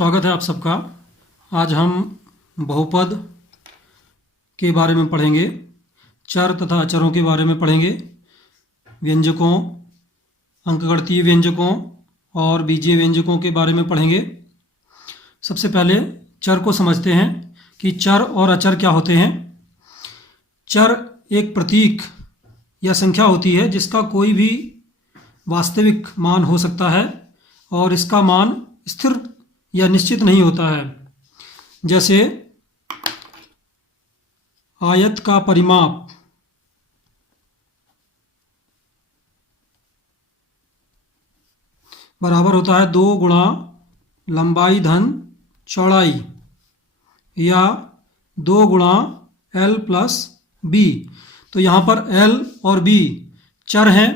स्वागत है आप सबका। आज हम बहुपद के बारे में पढ़ेंगे, चर तथा अचरों के बारे में पढ़ेंगे, व्यंजकों, अंकगणितीय व्यंजकों और बीजीय व्यंजकों के बारे में पढ़ेंगे। सबसे पहले चर को समझते हैं कि चर और अचर क्या होते हैं। चर एक प्रतीक या संख्या होती है जिसका कोई भी वास्तविक मान हो सकता है और इसका मान स्थिर या निश्चित नहीं होता है। जैसे आयत का परिमाप बराबर होता है 2 गुणा लंबाई धन चौड़ाई या 2 गुणा L प्लस B। तो यहाँ पर L और B चर हैं।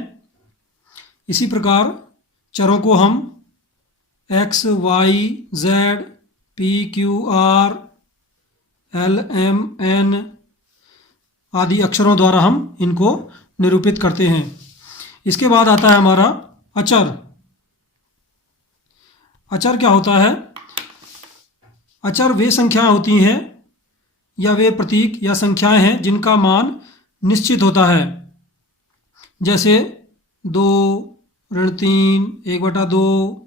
इसी प्रकार चरों को हम x, y, z, p, q, r, l, m, n आदि अक्षरों द्वारा हम इनको निरूपित करते हैं। इसके बाद आता है हमारा अचर। अचर क्या होता है? अचर वे संख्याएं होती हैं या वे प्रतीक या संख्याएं हैं जिनका मान निश्चित होता है। जैसे 2, ऋण 3, 1/2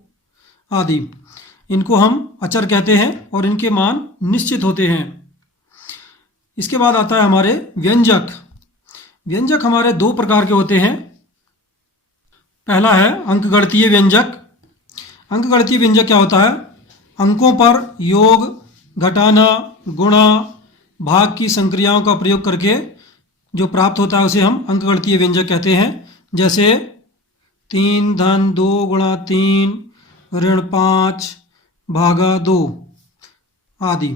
आदि, इनको हम अचर कहते हैं और इनके मान निश्चित होते हैं। इसके बाद आता है हमारे व्यंजक। व्यंजक हमारे 2 प्रकार के होते हैं। पहला है अंकगणितीय व्यंजक। अंकगणितीय व्यंजक क्या होता है? अंकों पर योग, घटाना, गुणा, भाग की संक्रियाओं का प्रयोग करके जो प्राप्त होता है उसे हम अंकगणितीय व्यंजक कहते हैं। जैसे 3 धन 2 गुणा 3 ऋण 5 भागा 2 आदि।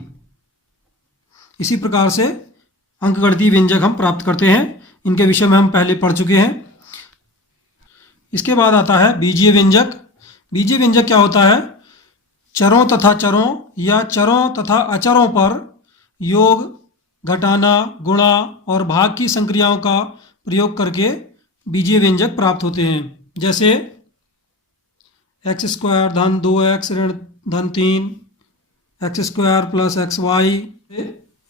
इसी प्रकार से अंकगणितीय व्यंजक हम प्राप्त करते हैं। इनके विषय में हम पहले पढ़ चुके हैं। इसके बाद आता है बीजीय व्यंजक। बीजीय व्यंजक क्या होता है? चरों तथा चरों या चरों तथा अचरों पर योग, घटाना, गुणा और भाग की संक्रियाओं का प्रयोग करके बीजीय व्यंजक प्राप्त होते हैं। जैसे x² धन 2x ऋण धन 3 x² plus xy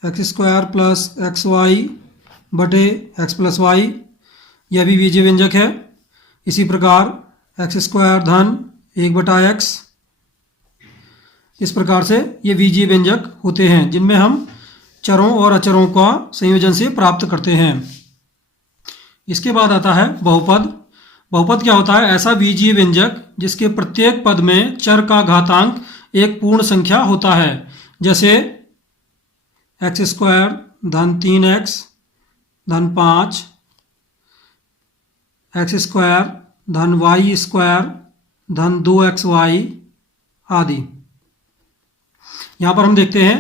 x² plus xy बटे x प्लस y, यह भी बीजीय व्यंजक है। इसी प्रकार x² धन 1/x। इस प्रकार से ये बीजीय व्यंजक होते हैं जिनमें हम चरों और अचरों का संयोजन से प्राप्त करते हैं। इसके बाद आता है बहुपद। बहुपद क्या होता है? ऐसा बीजीय व्यंजक जिसके प्रत्येक पद में चर का घातांक एक पूर्ण संख्या होता है। जैसे x² धन 3x धन 5 x² धन y² धन 2xy आदि। यहाँ पर हम देखते हैं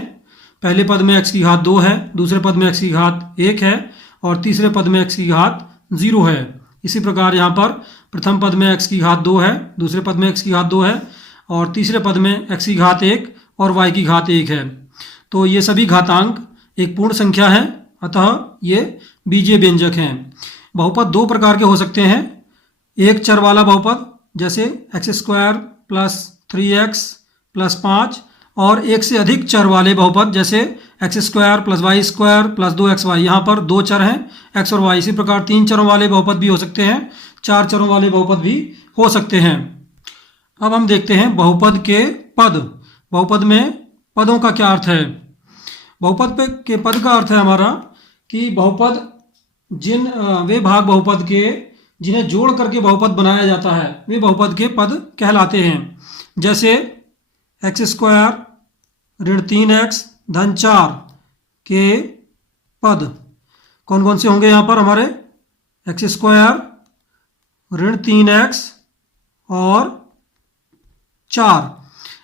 पहले पद में x की घात 2 है, दूसरे पद में x की घात 1 है और तीसरे पद में x की घात 0 है। इसी प्रकार यहाँ पर प्रथम पद में x की घात 2 है, दूसरे पद में x की घात 2 है और तीसरे पद में x की घात 1 और y की घात 1 है। तो ये सभी घातांक एक पूर्ण संख्या है, अतः ये बीजीय व्यंजक हैं। बहुपद 2 प्रकार के हो सकते हैं। एक चर वाला बहुपद जैसे x² प्लस 3x प्लस 5 और एक से अधिक चर वाले बहुपद जैसे x² plus y² plus 2xy। यहाँ पर 2 चर हैं x और y। इसी प्रकार 3 चरों वाले बहुपद भी हो सकते हैं, 4 चरों वाले बहुपद भी हो सकते हैं। अब हम देखते हैं बहुपद के पद। बहुपद में पदों का क्या अर्थ है? बहुपद के पद का अर्थ है हमारा कि बहुपद वे भाग बहुपद के जिन्हें जोड़ करके बहुपद बनाया जाता है वे बहुपद के पद कहलाते हैं। जैसे x² ऋण 3x धन 4 के पद कौन कौन से होंगे? यहाँ पर हमारे x² ऋण 3x और 4।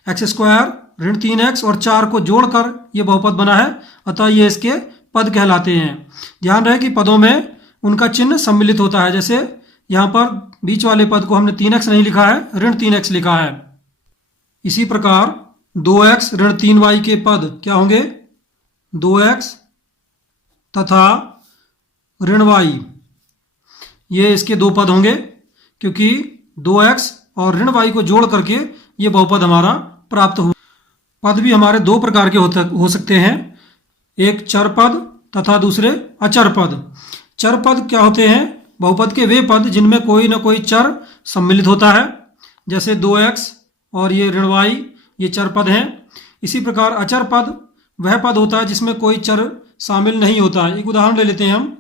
x² ऋण 3x और 4 को जोड़कर ये बहुपद बना है, अतः ये इसके पद कहलाते हैं। ध्यान रहे कि पदों में उनका चिन्ह सम्मिलित होता है। जैसे यहाँ पर बीच वाले पद को हमने 3x नहीं लिखा है, ऋण 3x लिखा है। इसी प्रकार 2x ऋण 3y के पद क्या होंगे? 2x तथा ऋण y, ये इसके 2 पद होंगे क्योंकि 2x और ऋण y को जोड़ करके ये बहुपद हमारा प्राप्त हुआ। पद भी हमारे दो प्रकार के हो सकते हैं, एक चर पद तथा दूसरे अचर पद। चर पद क्या होते हैं? बहुपद के वे पद जिनमें कोई ना कोई चर सम्मिलित होता है, जैसे 2x और ये ऋण y, ये चर पद हैं। इसी प्रकार अचर पद वह पद होता है जिसमें कोई चर शामिल नहीं होता है। एक उदाहरण ले लेते हैं हम,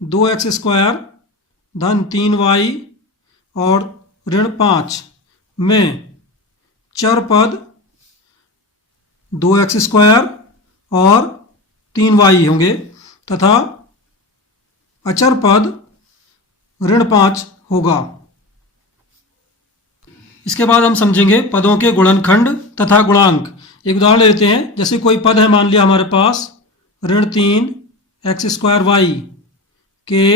2x² धन 3y और ऋण 5 में चर पद 2x² और 3y होंगे तथा अचर पद ऋण 5 होगा। इसके बाद हम समझेंगे पदों के गुणनखंड तथा गुणांक। एक उदाहरण लेते हैं, जैसे कोई पद है, मान लिया हमारे पास ऋण 3x² y के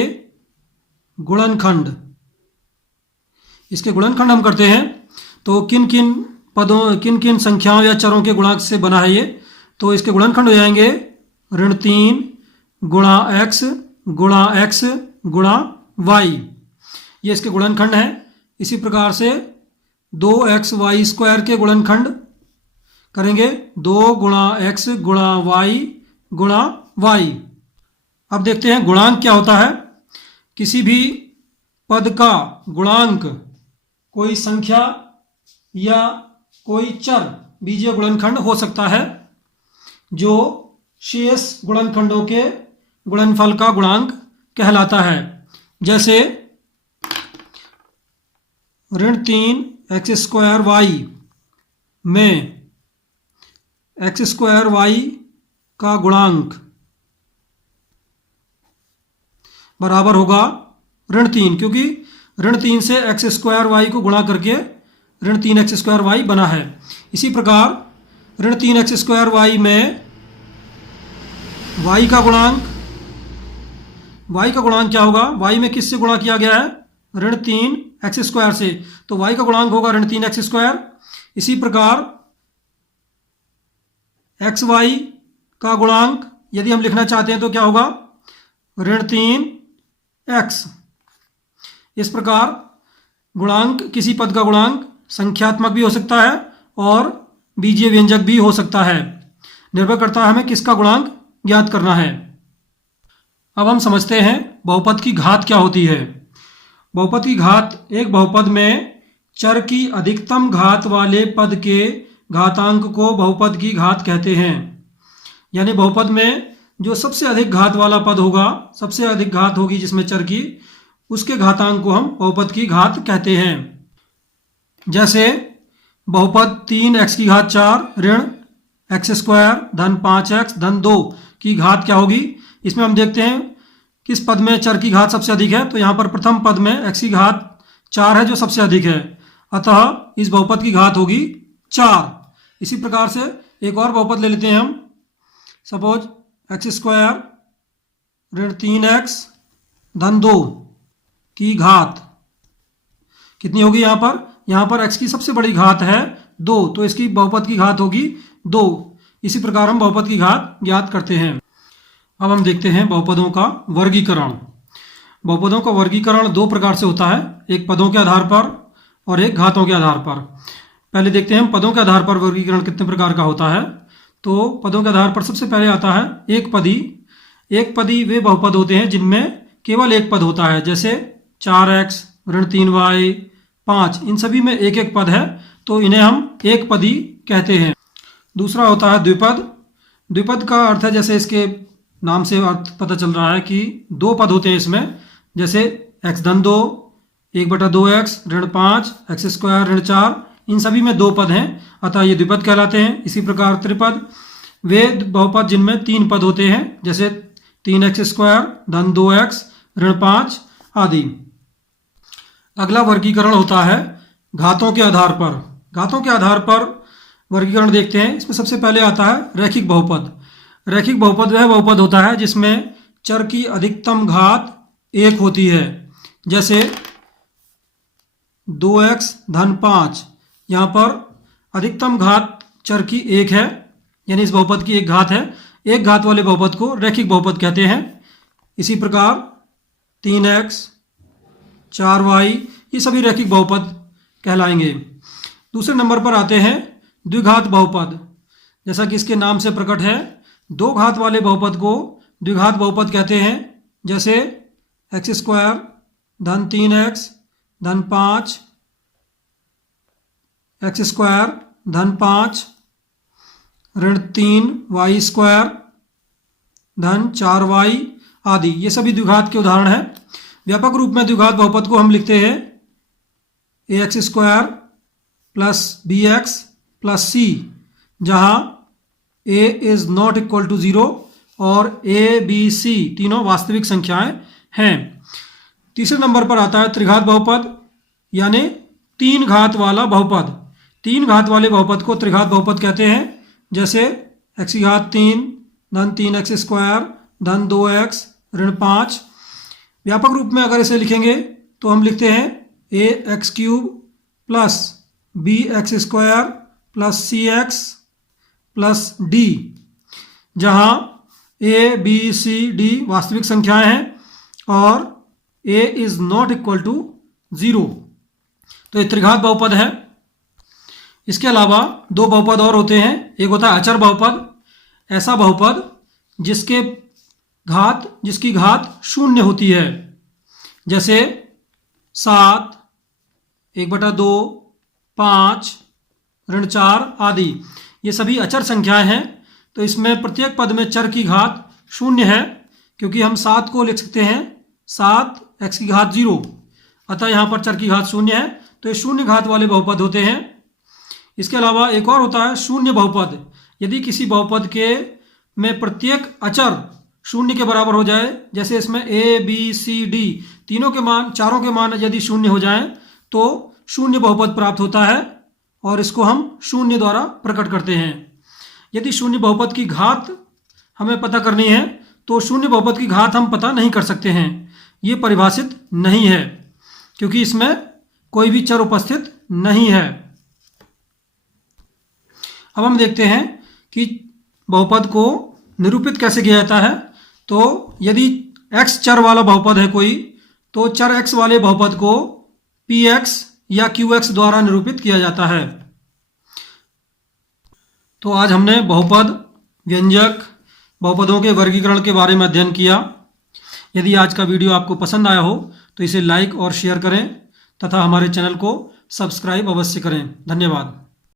गुणनखंड। इसके गुणनखंड हम करते हैं तो किन किन संख्याओं या चरों के गुणांक से बना है ये, तो इसके गुणनखंड हो जाएंगे ऋण 3 गुणा x गुणा y, ये इसके गुणनखंड है। इसी प्रकार से 2xy² के गुणनखंड करेंगे 2 गुणा x गुणा y। अब देखते हैं गुणांक क्या होता है। किसी भी पद का गुणांक कोई संख्या या कोई चर बीजीय गुणनखंड हो सकता है, जो शेष गुणनखंडों के गुणनफल का गुणांक कहलाता है। जैसे ऋण 3x² y में x² y का गुणांक बराबर होगा ऋण 3, क्योंकि ऋण 3 से x² y को गुणा करके ऋण 3x² y बना है। इसी प्रकार ऋण 3x² y में y का गुणांक क्या होगा? y में किससे गुणा किया गया है? ऋण 3x² से, तो y का गुणांक होगा ऋण 3x²। इसी प्रकार xy का गुणांक यदि हम लिखना चाहते हैं तो क्या होगा? ऋण 3x। इस प्रकार गुणांक, किसी पद का गुणांक संख्यात्मक भी हो सकता है और बीजीय व्यंजक भी हो सकता है, निर्भर करता है हमें किसका गुणांक ज्ञात करना है। अब हम समझते हैं बहुपद की घात क्या होती है। बहुपद की घात एक बहुपद में चर की अधिकतम घात वाले पद के घातांक को बहुपद की घात कहते हैं। यानी बहुपद में जो सबसे अधिक घात वाला पद होगा, सबसे अधिक घात होगी जिसमें चर की, उसके घातांक को हम बहुपद की घात कहते हैं। जैसे बहुपद 3x⁴ ऋण x² धन 5x धन 2 की घात क्या होगी। इसमें हम देखते हैं किस पद में चर की घात सबसे अधिक है, तो यहाँ पर प्रथम पद में x⁴ है जो सबसे अधिक है, अतः इस बहुपद की घात होगी 4। इसी प्रकार से एक और बहुपद ले लेते हैं हम, सपोज x² ऋण 3x धन 2 की घात कितनी होगी। यहाँ पर x की सबसे बड़ी घात है 2, तो इसकी बहुपद की घात होगी 2। इसी प्रकार हम बहुपद की घात ज्ञात करते हैं। अब हम देखते हैं बहुपदों का वर्गीकरण। बहुपदों का वर्गीकरण दो प्रकार से होता है, एक पदों के आधार पर और एक घातों के आधार पर। पहले देखते हैं हम पदों के आधार पर वर्गीकरण कितने प्रकार का होता है। तो पदों के आधार पर सबसे पहले आता है एक पदी। एक पदी वे बहुपद होते हैं जिनमें केवल एक पद होता है, जैसे 4x ऋण 3y 5, इन सभी में एक एक पद है, तो इन्हें हम एक पदी कहते हैं। दूसरा होता है द्विपद। द्विपद का अर्थ है, जैसे इसके नाम से अर्थ पता चल रहा है कि दो पद होते हैं इसमें, जैसे x धन 2 1/2x ऋण 5 x² ऋण 4, इन सभी में दो पद हैं, अतः ये द्विपद कहलाते हैं। इसी प्रकार त्रिपद वे बहुपद जिनमें तीन पद होते हैं, जैसे 3x² धन 2x ऋण 5 आदि। अगला वर्गीकरण होता है घातों के आधार पर। घातों के आधार पर वर्गीकरण देखते हैं। इसमें सबसे पहले आता है रैखिक बहुपद। रैखिक बहुपद वह बहुपद होता है जिसमें चर की अधिकतम घात 1 होती है, जैसे 2x धन 5, यहाँ पर अधिकतम घात चर की 1 है, यानी इस बहुपद की एक घात है। एक घात वाले बहुपद को रैखिक बहुपद कहते हैं। इसी प्रकार 3x 4y ये सभी रैखिक बहुपद कहलाएंगे। दूसरे नंबर पर आते हैं द्विघात बहुपद, जैसा कि इसके नाम से प्रकट है, दो घात वाले बहुपद को द्विघात बहुपद कहते हैं। जैसे एक्स स्क्वायर धन 3x धन 5, एक्स स्क्वायर धन 5 ऋण 3y स्क्वायर धन 4y आदि, ये सभी द्विघात के उदाहरण हैं। व्यापक रूप में द्विघात बहुपद को हम लिखते हैं ax square plus bx plus c, जहाँ a is not equal to 0 और a b c तीनों वास्तविक संख्याएं हैं। तीसरे नंबर पर आता है त्रिघात बहुपद, यानी तीन घात वाला बहुपद। तीन घात वाले बहुपद को त्रिघात बहुपद कहते हैं। जैसे x की घात 3 धन 3x स्क्वायर धन 2x ऋण 5। व्यापक रूप में अगर इसे लिखेंगे तो हम लिखते हैं ax cube plus bx square plus cx plus d, जहाँ a b c d वास्तविक संख्याएं हैं और a is not equal to 0। तो ये त्रिघात बहुपद है। इसके अलावा दो बहुपद और होते हैं। एक होता है अचर बहुपद, ऐसा बहुपद जिसकी घात शून्य होती है। जैसे 7, 1/2, 5, ऋण 4 आदि, ये सभी अचर संख्याएं हैं। तो इसमें प्रत्येक पद में चर की घात शून्य है, क्योंकि हम 7 को लिख सकते हैं 7x की घात 0, अतः यहाँ पर चर की घात शून्य है। तो ये शून्य घात वाले बहुपद होते हैं। इसके अलावा एक और होता है शून्य बहुपद। यदि किसी बहुपद के में प्रत्येक अचर शून्य के बराबर हो जाए, जैसे इसमें a b c d तीनों के मान, चारों के मान यदि शून्य हो जाएं, तो शून्य बहुपद प्राप्त होता है और इसको हम शून्य द्वारा प्रकट करते हैं। यदि शून्य बहुपद की घात हमें पता करनी है तो शून्य बहुपद की घात हम पता नहीं कर सकते हैं, ये परिभाषित नहीं है, क्योंकि इसमें कोई भी चर उपस्थित नहीं है। अब हम देखते हैं कि बहुपद को निरूपित कैसे किया जाता है। तो यदि x चर वाला बहुपद है कोई, तो चर x वाले बहुपद को px या qx द्वारा निरूपित किया जाता है। तो आज हमने बहुपद, व्यंजक, बहुपदों के वर्गीकरण के बारे में अध्ययन किया। यदि आज का वीडियो आपको पसंद आया हो तो इसे लाइक और शेयर करें तथा हमारे चैनल को सब्सक्राइब अवश्य करें। धन्यवाद।